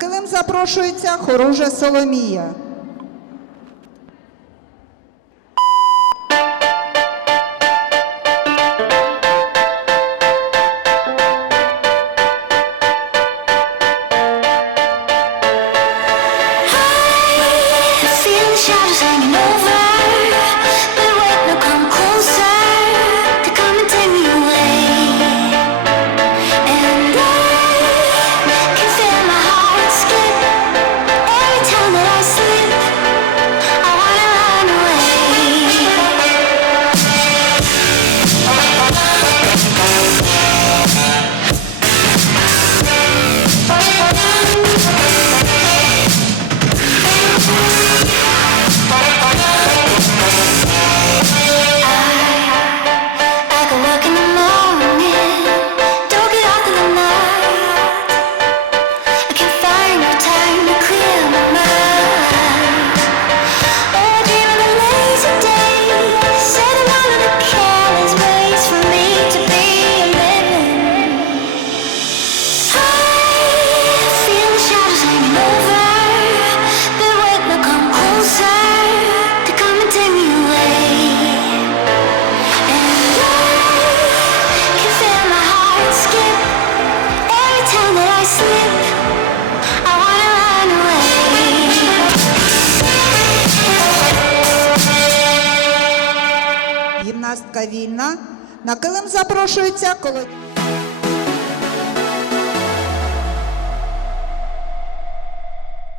На запрошується хоружа Соломія. Гімнастка війна на килим запрошується коло.